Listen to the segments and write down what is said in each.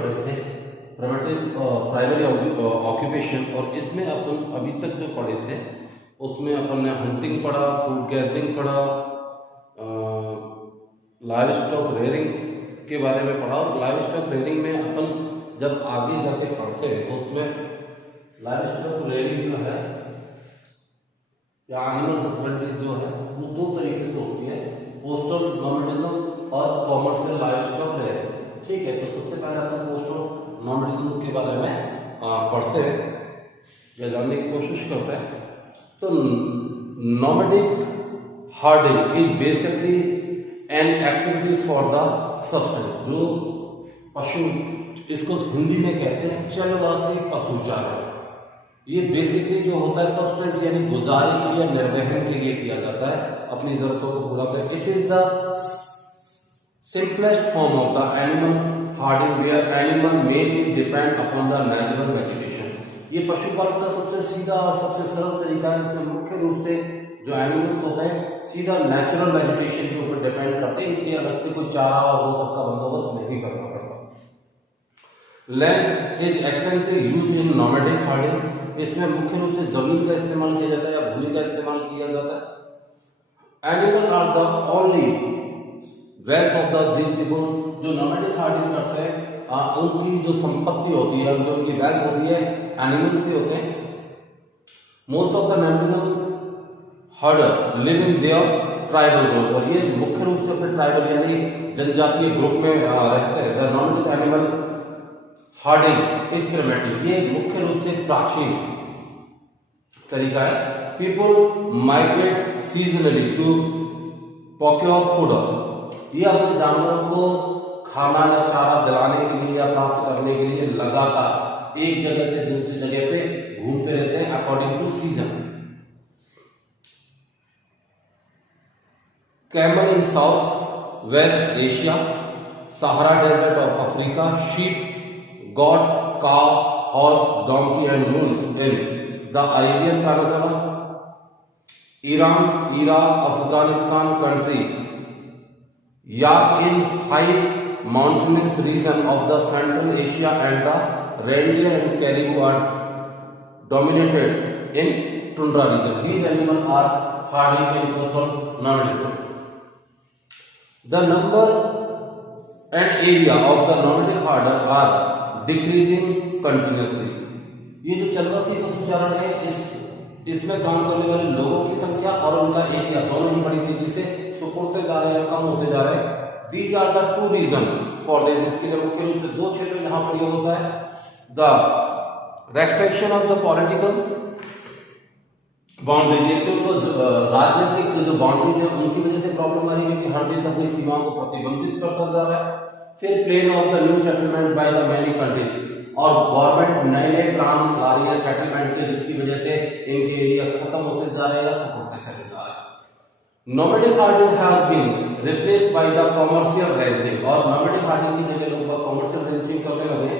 पढ़ रहे थे, प्राइमरी ऑक्यूपेशन, और इसमें अपन अभी तक जो पढ़े थे उसमें अपन ने हंटिंग पढ़ा, फूड गैदरिंग पढ़ा, लाइव स्टॉक रेयरिंग के बारे में पढ़ा। और लाइव स्टॉक रेयरिंग में अपन जब आगे जाके पढ़ते हैं तो उसमें लाइव स्टॉक रेयरिंग जो है या एनिमल हस्बेंड्री जो है वो दो तरीके से होती है, पोस्टल नॉमेडिज्म और कॉमर्शियल लाइव स्टॉक रेयरिंग। ठीक है, तो सबसे पहले अपन पोस्टल नॉमेडिज्म के बारे में पढ़ते हैं या जानने की कोशिश करते हैं। तो nomadic herding is basically an activity for the substance, जो पशु, इसको हिंदी में कहते हैं चलवासी पशुचारण। ये बेसिकली जो होता है सब्सटेंस यानी गुजारे के लिए, निर्वहन के लिए किया जाता है अपनी जरूरतों को पूरा कर। It is the simplest form of the animal herding where animal mainly depend upon the natural vegetation. ये पशुपालन का सबसे सीधा और सबसे सरल तरीका है। इसमें मुख्य रूप से जो एनिमल्स होते हैं सीधा नेचुरल वेजिटेशन के ऊपर डिपेंड करते हैं, इनके अलग से कोई चारा और वो सबका बंदोबस्त नहीं करना पड़ता। Land is extensively used in nomadic herding. इसमें मुख्य रूप से जमीन का इस्तेमाल किया जाता है या भूमि का इस्तेमाल किया जाता है। Animal are the only wealth of the this people. जो नॉमेडिक हर्डिंग करते हैं उनकी जो संपत्ति होती है, जो उनकी वेल्थ होती है, एनिमल से होते हैं। Most of the nomadic हर्डर live in their tribal group, और ये मुख्य रूप से अपने ट्राइबल यानी जनजातीय ग्रुप में रहते हैं। The nomadic animal herding is primitive, ये मुख्य रूप से प्राचीन तरीका है। People migrate seasonally to procure food. ये अपने जानवरों को खाना या चारा दिलाने के लिए या प्राप्त करने के लिए लगातार एक जगह से दूसरी जगह पे घूमते रहते हैं according to season. Camel in south west Asia, Sahara desert of Africa, sheep, goat, cow, horse, donkey and mules in the Arabian Peninsula, Iran, Iraq, Afghanistan country, yak in high mountainous region of the Central Asia, and the reindeer and caribou are dominated in tundra region. These animals are herding in coastal nomadism. The number and area of the nomadic herder are decreasing continuously. ये जो चलवासी पशुचारण है इसमें काम करने वाले लोगों की संख्या और उनका एरिया दोनों ही बड़ी तेजी से सुपुरते जा रहे हैं, कम होते जा रहे हैं। These are the two reason for this. इसके लिए मुख्य रूप से दो क्षेत्र यहाँ पर ये होता है, the restriction of the political boundaries, एक तो राजनीतिक जो बाउंड्रीज है उनकी वजह से प्रॉब्लम आ रही है क्योंकि हर देश अपनी सीमाओं को प्रतिबंधित करता जा रहा है। फिर plane of the new settlement by the many countries, और गवर्नमेंट नए नए प्लान ला रही है सेटलमेंट के, जिसकी वजह से इनके एरिया खत्म होते जा रहे हैं या सपोर्ट चले जा रहे हैं। Nomadic herding has been replaced by the commercial ranching, और नॉमेडिक हर्डिंग की जगह लोग कमर्शियल रेंचिंग करने लगे।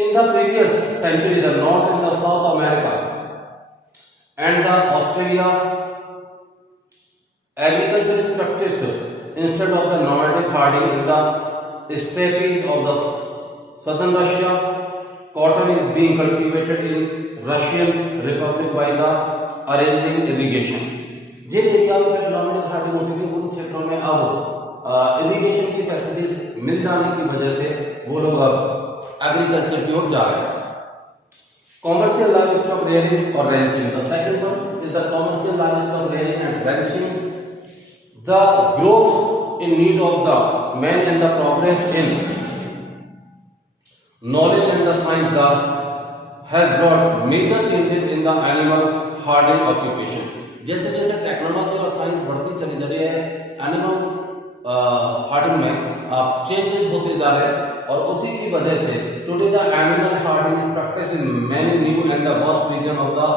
In the previous century the north and the south America and the Australia agriculture is practised instead of the nomadic herding. In the steppes of the southern Russia, cotton is being cultivated in Russian Republic by the arranging irrigation. जिन area में nomadic herding होती थी उन क्षेत्रों में अब irrigation की facilities मिल जाने की वजह से वो लोग अब एग्रीकल्चर की ओर जा रहे हैं। कॉमर्शियल लाइव स्टॉक रेयरिंग और wrenching, the second one is the commercial live stock rearing and wrenching. The growth in need of the man and the progress in knowledge and the science that has brought major changes in the animal herding occupation. जैसे जैसे technology और science बढ़ती चली जा रही है animal herding में changes होते जा रहे हैं, और उसी की वजह से today the animal herding is practice in many new and the vast region of the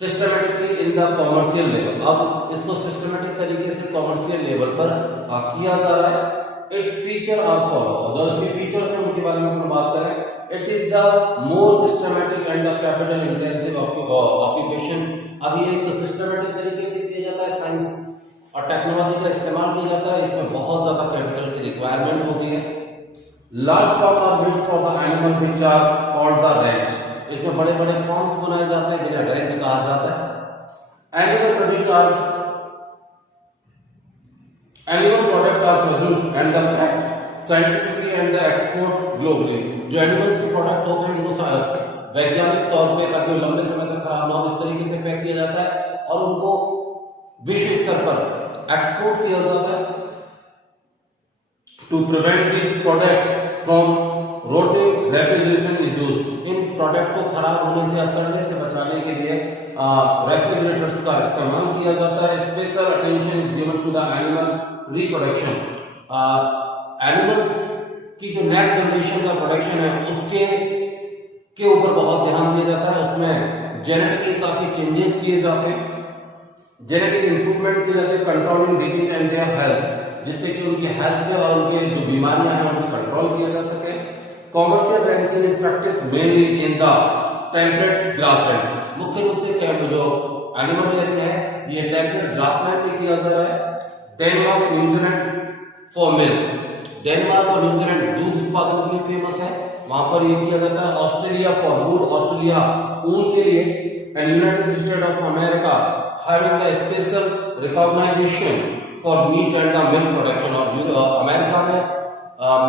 systematically in the commercial level. अब इसको सिस्टमेटिक तरीके से कॉमर्शियल लेवल पर किया जा रहा है। इट्स फीचर आर फॉलो, जो इसके फीचर्स हैं उनके बारे में हम बात करें। It is the more systematic and the capital intensive occupation. अब ये एक सिस्टमेटिक तरीके से किया जाता है, साइंस और टेक्नोलॉजी का इस्तेमाल किया जाता है, इसमें बहुत ज्यादा कैपिटल की रिक्वायरमेंट होती है। Large farm are built for the animal which are called the ranch. इसमें बड़े बड़े फार्म बनाए जाते हैं जिन्हें रेंच कहा जाता है। Animal product are produced and the packed scientifically and the export globally. जो एनिमल्स के प्रोडक्ट होते हैं उनको वैज्ञानिक तौर पे ताकि वो लंबे समय तक खराब ना हो इस तरीके से पैक किया जाता है और उनको विश्व स्तर पर एक्सपोर्ट किया जाता है to prevent this product from rotting refrigeration is used. इन प्रोडक्ट को खराब होने से या सड़ने से बचाने के लिए रेफ्रिजरेटर्स का इस्तेमाल किया जाता है। Special attention is given to the animal reproduction. Animals की जो नेक्स्ट जनरेशन का प्रोडक्शन है उसके ऊपर बहुत ध्यान दिया जाता है। उसमें जेनेटिकली काफी चेंजेस किए जाते हैं, जेनेटिक इंप्रूवमेंट किए जाते हैं, controlling disease and their health, जिससे कि उनकी हेल्थ पे और उनके जो बीमारियां हैं उनको कंट्रोल किया जा सके। Commercial ranching is practice mainly in the temperate grassland. मुख्य रूप से क्या जो एनिमल रेयरिंग है ये टेम्परेट ग्रासलैंड में किया जा रहा है। Denmark New Zealand for milk. Denmark और न्यूजीलैंड दूध उत्पादन के लिए फेमस है, वहां पर ये किया जाता है। ऑस्ट्रेलिया फॉर वूल, ऑस्ट्रेलिया ऊन के लिए। And United State of America having the special recognisation for meat and the milk production. और अमेरिका में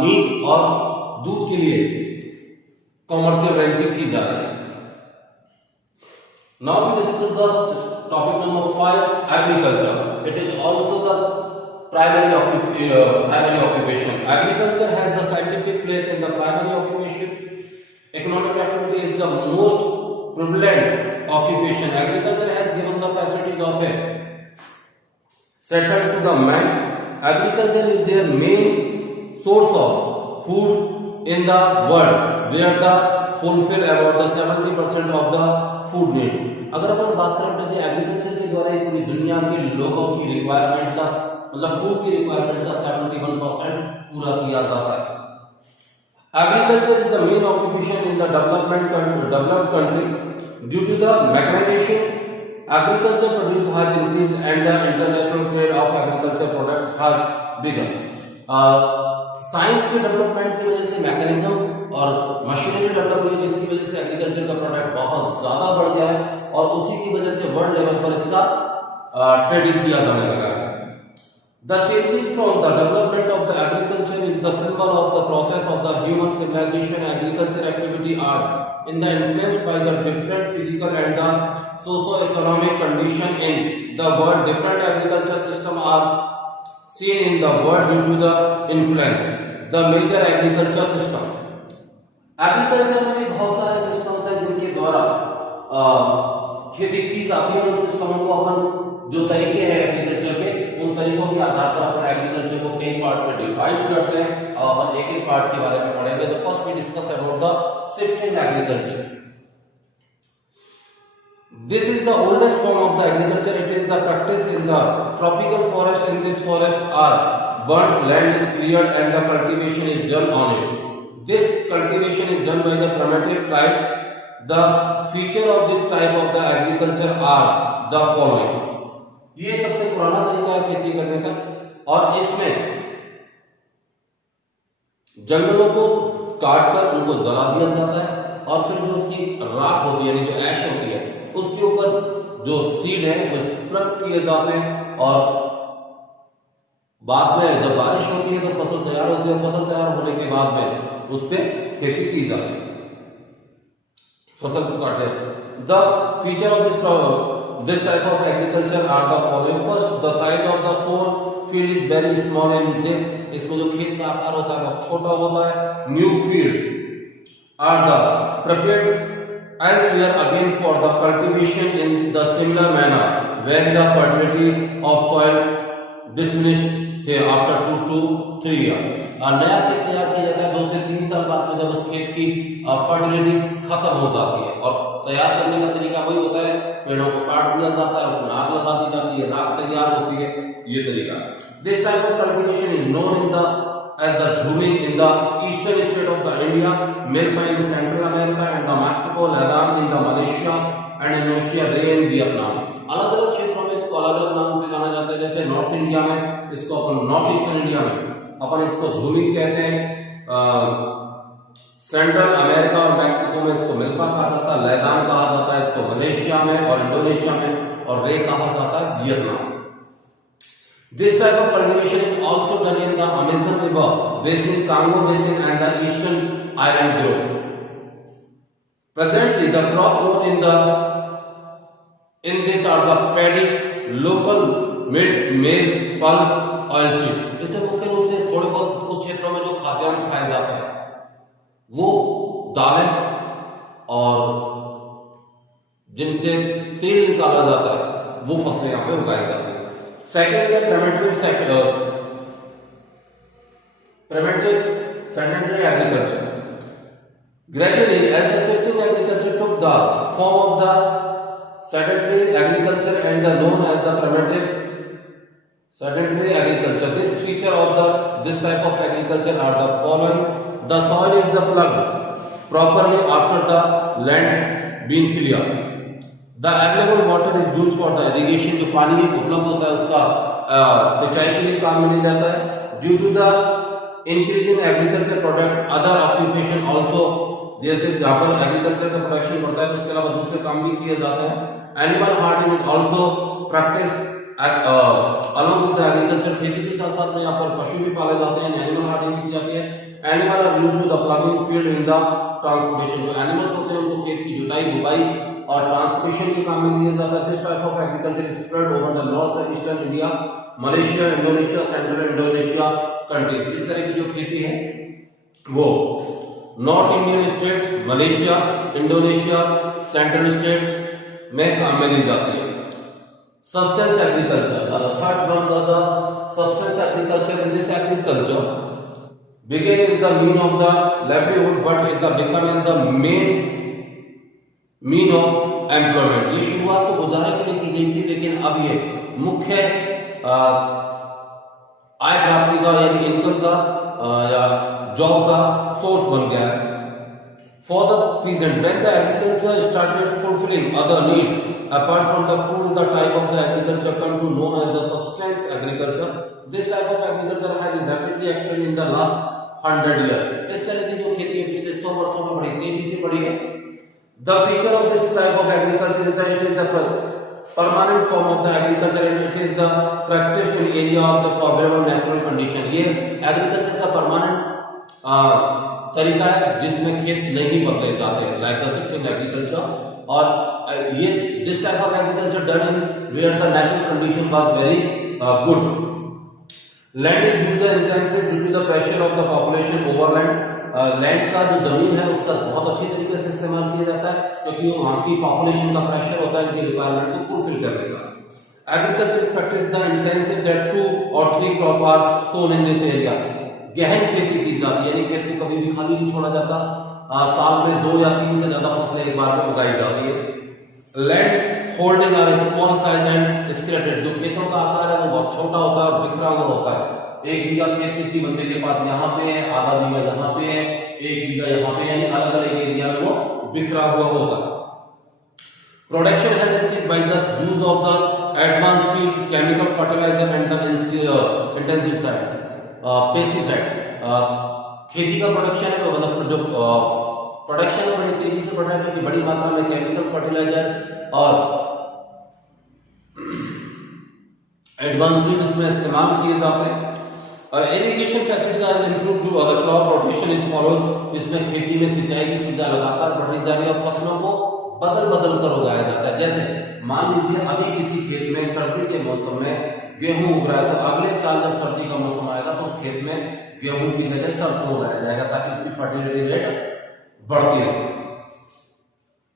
मीट और दूध के लिए कॉमर्शियल रैंचिंग की जा रही है। Now we discuss the topic number 5, agriculture. It is also the primary occupation. Agriculture has the scientific place in the primary occupation. Economic activity is the most prevalent occupation. Agriculture has given the facilities of a settled to the man. Agriculture is their main source of food in the world, where the fulfill about the 70% of the food need. अगर अपन बात करें तो agriculture के द्वारा पूरी दुनिया के लोगों की रिक्वायरमेंट का मतलब फूड की रिक्वायरमेंट का 71% पूरा किया जाता है। Agriculture is the main occupation in the developed country due to the mechanisation. Agriculture produce has increase and the international trade of agriculture product has begun. Science के डेवलपमेंट की वजह से मैकेनिज्म और मशीनरी डेवलप हुई जिसकी वजह से agriculture का प्रोडक्ट बहुत ज्यादा बढ़ गया है और उसी की वजह से वर्ल्ड लेवल पर इसका ट्रेडिंग किया जाने लगा है। The changing from the development of the agriculture is the symbol of the process of the human civilization. Agriculture activity are in the influenced by the different physical and the socio-economic condition in the world. Different agriculture system are seen in the world due to the influence. The major agriculture system. Agriculture में भी बहुत सारे system हैं जिनके द्वारा खेती की जाती है। उन सिस्टमों को अपन जो तरीके हैं एग्रीकल्चर के उन तरीकों के आधार पर अपन एग्रीकल्चर को कई पार्ट में डिवाइड करते हैं और अपन एक एक पार्ट के बारे में पढ़ेंगे। तो first we discuss about the system agriculture. This is the oldest form of the agriculture. It is the practice in the tropical forest. In this forest are burnt land is cleared and the cultivation is done on it. This cultivation is done by the primitive tribes. The feature of this type of the agriculture are the following. ये सबसे पुराना तरीका है खेती करने का और इसमें जंगलों को काटकर उनको जला दिया जाता है और फिर जो उसकी राख होती है यानी जो ऐश होती है उसके ऊपर जो सीड है वो स्प्रेड किए जाते हैं और बाद में जब बारिश होती है तो फसल तैयार होती है। फसल तैयार होने के बाद में उस पर खेती की जाती है, फसल को काटे। The feature of this type of agriculture are the following. First, the size of the soil field is very small in this. इसमें जो खेत का आकार होता है बहुत छोटा होता है। New field are the prepared elsewhere again for the cultivation in the similar manner when the fertility of soil diminishes here after 2 to 3 years. नया खेत तैयार किया जाता है 2 से 3 साल बाद में जब उस खेत की फर्टिलिटी खत्म हो जाती है और तैयार करने का तरीका वही होता है, पेड़ों को काट दिया जाता है, उसमें आग लगा दी जाती है, राख तैयार होती है, ये तरीका। This type of cultivation is known in the age the jhuming in the eastern state of the India, milpa in central America and the Mexico, Ladakh in the Malaysia and Indonesia, ray in Vietnam. अलग अलग क्षेत्रों में इसको अलग अलग नाम से जाना जाता है। जैसे नॉर्थ इंडिया में इसको अपन नॉर्थ ईस्टर्न इंडिया में अपन इसको झूमिंग कहते हैं, सेंट्रल अमेरिका और मैक्सिको में इसको मिल्पा कहा जाता है, लैदान कहा जाता है इसको मलेशिया में और इंडोनेशिया में, और रे कहा जाता है Vietnam. This type of cultivation is also done in the Amazon River basin, Congo basin and the eastern island group. Presently, the crop grown in this are the paddy, local meat, maize, pulse, oilseed. इससे मुख्य रूप से थोड़े बहुत कुछ क्षेत्रों में जो खाद्यान्न खाए जाते हैं वो दालें और जिनसे तेल निकाला जाता है वो फसलें यहाँ पे उगाई जाती है। Second is primitive sedentary agriculture. Gradually, as the existing agriculture took the form of the sedentary agriculture and the known as the primitive sedentary agriculture, this feature of this type of agriculture are the following: the soil is the plugged properly after the land being cleared. The available water is used for the irrigation, जो पानी उपलब्ध होता है उसका सिंचाई के लिए काम में लिया जाता है। Due to the increasing agriculture product, other occupation also, जैसे जहाँ पर एग्रीकल्चर का प्रोडक्शन बढ़ता है तो उसके अलावा दूसरे काम भी किए जाते हैं। Animal herding is also practiced along with the agriculture, खेती के साथ साथ में यहाँ पर पशु भी पाले जाते हैं, एनिमल हर्डिंग भी की जाती है। Animal are used to the plugging field in the transportation, जो एनिमल्स होते हैं उनको खेत की जुताई बुआई और ट्रांसपोर्टेशन के काम में लिया जाता है। This type of agriculture is spread over the north and eastern India, Malaysia, Indonesia, central Indonesia countries. इस तरह की जो खेती है वो north Indian state, Malaysia, Indonesia, central state में काम में ली जाती है। Subsistence agriculture, third one the substance agriculture. In this agriculture begin is the mean of the livelihood but is the become is the main mean of employment. ये शुरुआत तो गुजारा के लिए की गई थी, लेकिन अब ये मुख्य आय प्राप्ति का यानी इनकम का या जॉब का सोर्स बन गया है। For the present when the agriculture started fulfilling other needs apart from the food, the type of the agriculture come to known as the substance agriculture. This type of agriculture has rapidly extended in the last 100 year. इस तरह की जो खेती है पिछले 100 वर्षों में बड़ी तेजी से बढ़ी है। The feature of this type of agriculture is that it is the permanent form of the agriculture and it is the practiced in area of the favorable natural condition. ये agriculture का permanent तरीका है जिसमें खेत नहीं बदले जाते हैं, like the shifting agriculture। और ये this type of agriculture done in where the natural condition was very good. Land is used intensively due to the pressure of the population over land। Land का जो जमीन है उसका बहुत अच्छी तरीके से इस्तेमाल किया जाता है क्योंकि वहां की पॉपुलेशन का प्रेशर होता है इनकी रिक्वायरमेंट को फुलफिल करने का। Agriculture is practice the intensive that 2 और 3 crop are sown in this area. गहन खेती की जाती है, यानी खेत को कभी भी खाली नहीं छोड़ा जाता, साल में 2 या 3 से ज्यादा फसलें एक बार में उगाई जाती है। Land holding are small size and scattered, जो खेतों का आकार है वो बहुत छोटा होता है, बिखरा हुआ होता है। 1 बीघा खेत किसी बंदे के पास यहाँ पे है, आधा बीघा यहाँ पे है, 1 बीघा यहाँ पे, यानी अलग अलग एरिया में वो बिखरा हुआ होगा। Production has increased by the use of the advance seed, chemical fertiliser and the intensified pesticide. खेती का प्रोडक्शन है तो मतलब जो प्रोडक्शन बड़ी तेजी से बढ़ रहा है क्योंकि बड़ी मात्रा में केमिकल फर्टिलाइजर और एडवांस सीड इसमें इस्तेमाल किए जाते हैं। और irrigation facilities are improved to other crop rotation is followed. इसमें खेती में सिंचाई की सुविधा लगातार बढ़ती जा रही है और फसलों को बदल बदल कर उगाया जाता है। जैसे मान लीजिए अभी किसी खेत में सर्दी के मौसम में गेहूं उग रहा है तो अगले साल जब सर्दी का मौसम आएगा तो उस खेत में गेहूं की जगह सरसों उगाया जाएगा ताकि उसकी फर्टिलिटी रेट बढ़ती रहे।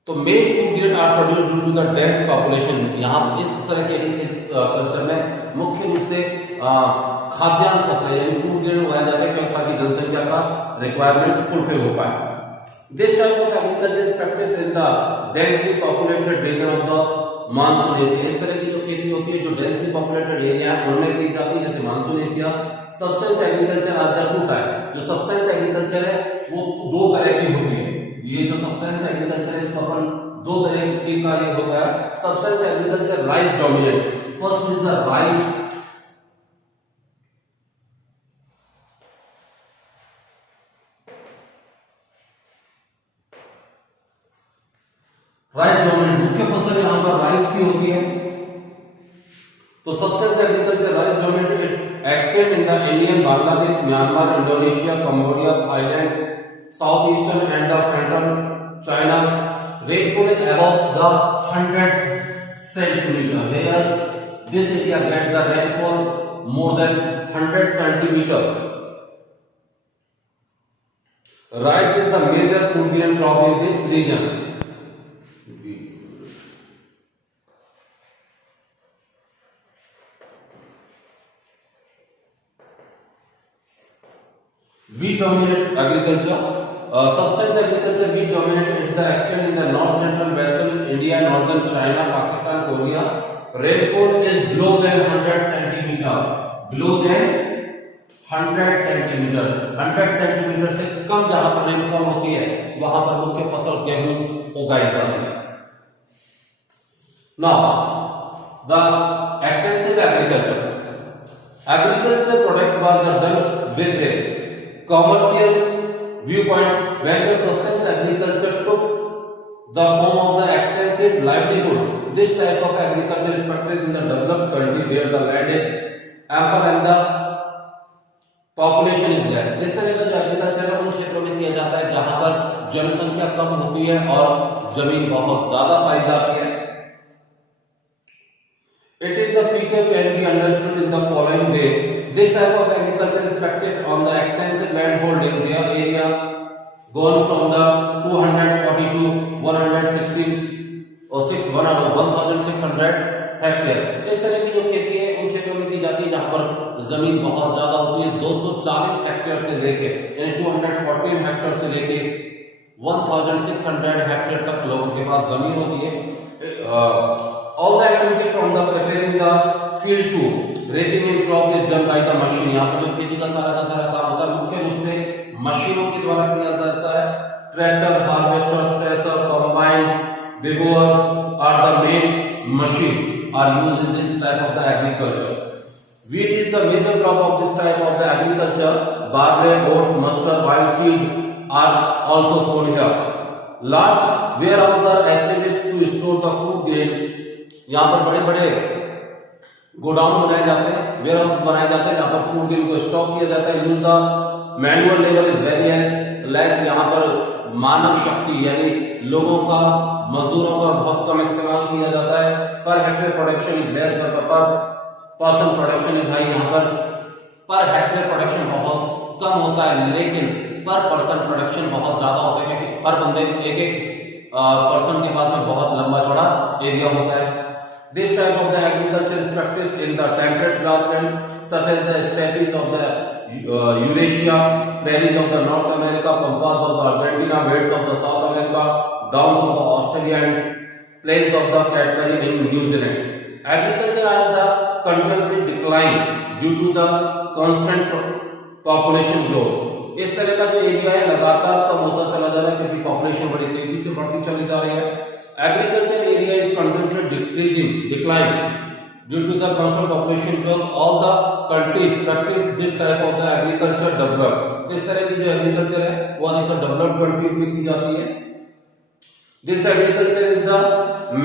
तो main food grain are produce due to the dense population. यहाँ इस तरह के एग्रीकल्चर में मुख्य रूप से खाद्यान्न फसलें यानी फूड ग्रेन उगाया जाता है ताकि जनसंख्या का रिक्वायरमेंट फुलफिल हो पाए। This type of agriculture is practised in the densely populated region of the monsoon Asia. इस तरह की जो खेती होती है जो डेंसली पॉपुलेटेड एरिया है उनमें की जाती है, जैसे monsoon Asia. Substance agriculture are the two type. जो सब्सटेंस एग्रीकल्चर है वो 2 तरह की होती है। ये जो सब्सटेंस एग्रीकल्चर है इसका अपन 2 तरह का ये होता है। Subsistence agriculture rice dominate. First is the rice rice dominant मुख्य फसल यहाँ पर राइस की होती है। तो subsistence agriculture rice dominated extend in the Indian, Bangladesh, Myanmar, Indonesia, Cambodia, Thailand, south eastern and the central China. Rainfall is above the 100 centimeter. Where this area get the rainfall more than 100 centimeter. Rice is the major food grain crop in this region. Wheat dominant agriculture. Substance agriculture, wheat dominant is the extent in the north central western India, northern China, Pakistan, Korea. Rainfall is below than 100 centimeter. Below than 100 centimeter. 100 centimeter से कम जहां पर rainfall होती है वहां पर मुख्य फसल गेहूं उगाई जाती है। Now, the extensive agriculture. Agriculture products was done with a commercial viewpoint when the substance agriculture took the form of the extensive livelihood. This type of agriculture is practiced in the developed countries where the land is ample and the population is less. इस तरह का जो agriculture है उन क्षेत्रों में किया जाता है जहां पर जनसंख्या कम होती है और जमीन बहुत ज्यादा पाई जाती है। It is the feature can be understood in the following way. This type of agriculture is practiced on the extensive land holding. Their area gone from the 240 to 116 or 1600 hectare. इस तरह की जो खेती है उन क्षेत्रों में की जाती है जहां पर जमीन बहुत ज्यादा होती है। 240 हेक्टेयर से लेके यानी 214 हेक्टेयर से लेके 1600 हेक्टेयर तक लोगों के पास जमीन होती है। All the activity from the preparing the field to reaping and crop is done by the machine. यहाँ पर जो खेती का सारा काम होता है मुख्य रूप से मशीनों के द्वारा किया जाता है। Tractor, harvester, thresher, combine, winnower are the main machine are used in this type of the agriculture. Wheat is the major crop of this type of the agriculture. Barley, oat, mustard, oilseed are also sown here. Large warehouses are established to store the food grain. यहाँ पर बड़े बड़े godown बनाए जाते हैं, warehouse बनाए जाते हैं जहाँ पर फूड ग्रेन को स्टॉक किया जाता है। Use the manual labour is very less. यहाँ पर मानव शक्ति यानी लोगों का, मजदूरों का बहुत कम इस्तेमाल किया जाता है। Per hectare production is less, पर पर्सन प्रोडक्शन इज हाई। यहाँ पर हेक्टेयर प्रोडक्शन बहुत कम होता है लेकिन पर पर्सन प्रोडक्शन बहुत ज्यादा होता है क्योंकि हर बंदे एक पर्सन के पास में बहुत लंबा चौड़ा एरिया होता है। This type of the agriculture is practiced in the temperate grassland such as the steppes of the Eurasia, prairies of the North America, pampas of the Argentina, wets of the South America, downs of the Australia and plains of the Cadbury in New Zealand. Agriculture are the continuously decline due to the constant population growth. इस तरह का जो area है लगातार कम होता चला जा रहा है क्योंकि पॉपुलेशन बड़ी तेजी से बढ़ती चली जा रही है। Agriculture area is continuously decline due to the constant population growth. All the countries practice this type of the agriculture developed. इस तरह की जो एग्रीकल्चर है वो अधिकतर डेवलप्ड कंट्रीज में की जाती है। This agriculture is the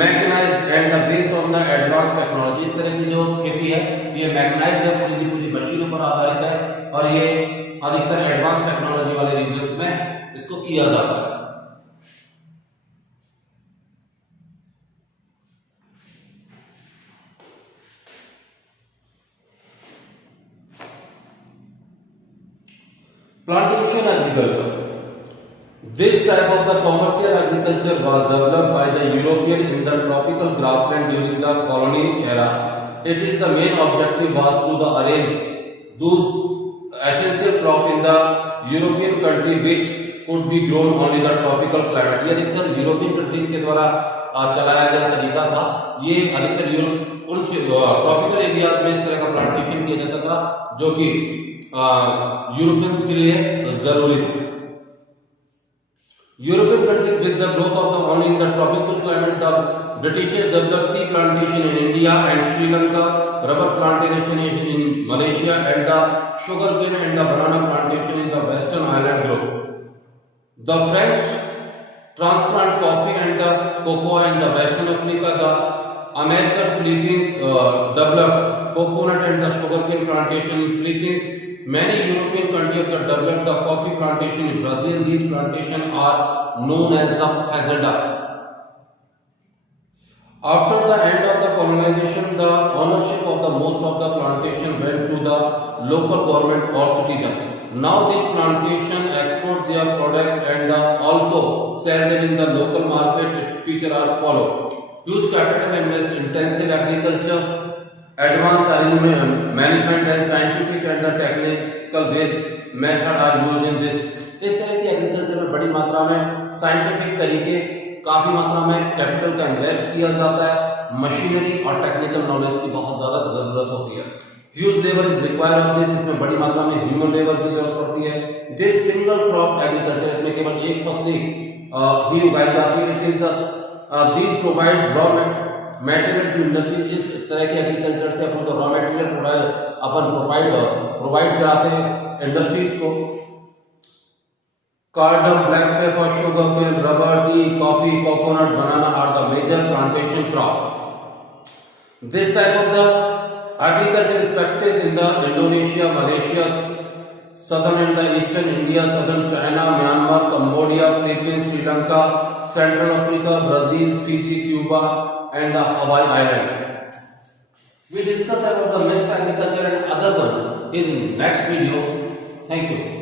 mechanized and the based on the advanced technology. इस तरह की जो खेती है ये मैकेनाइज्ड है, पूरी मशीनों पर आधारित है और ये अधिकतर एडवांस टेक्नोलॉजी वाले रीजन्स में इसको किया जाता है। Plantation agriculture. This type of the commercial agriculture was developed by the European in the tropical grassland during the colonial era. It is the main objective was to arrange those essential crop in the European country which could be grown only the tropical climate. ये अधिकतर European countries के द्वारा चलाया गया तरीका था। ये अधिकतर यूरोप उन ट्रॉपिकल एरियाज में इस तरह का प्लांटेशन किया जाता था जो कि यूरोपियंस के लिए जरूरी थी। European countries with the growth of the only in the tropical climate the Britishers developed tea plantation in India and Sri Lanka, rubber plantation in Malaysia and the sugar cane and the banana plantation in the western island group. The French transplant coffee and the cocoa in the Western Africa. The American Philippines developed coconut and the sugarcane plantation in Philippines. Many European countries have developed the coffee plantation in Brazil. These plantations are known as the fazenda. After the end of the colonization, the ownership of the most of the plantation went to the local government or citizen. Now this plantation export their products and also sell them in the local market. Its features are followed: huge capital intensive agriculture, advanced animal management and scientific and the technical based method are used in this. इस तरह की agriculture में बड़ी मात्रा में scientific तरीके, काफी मात्रा में कैपिटल का इन्वेस्ट किया जाता है, मशीनरी और टेक्निकल नॉलेज की बहुत ज्यादा जरूरत होती है. Huge labour is required of this. इसमें बड़ी मात्रा में ह्यूमन लेबर की जरूरत पड़ती है. दिस सिंगल क्रॉप एग्रीकल्चर, इसमें केवल एक फसल ही उगाई जाती है. It is the these provide raw material to industry. इस तरह के एग्रीकल्चर से अपन को रॉ मटेरियल प्रोवाइड कराते हैं इंडस्ट्रीज को. Cardamom, black pepper, sugarcane, rubber, tea, coffee, coconut, banana are the major plantation crop. This type of the agriculture is practiced in the Indonesia, Malaysia, southern and the eastern India, southern China, Myanmar, Cambodia, Philippines, Sri Lanka, Central Africa, Brazil, Fiji, Cuba, and the Hawaii Island. We discuss about the mixed agriculture and other one in next video. Thank you.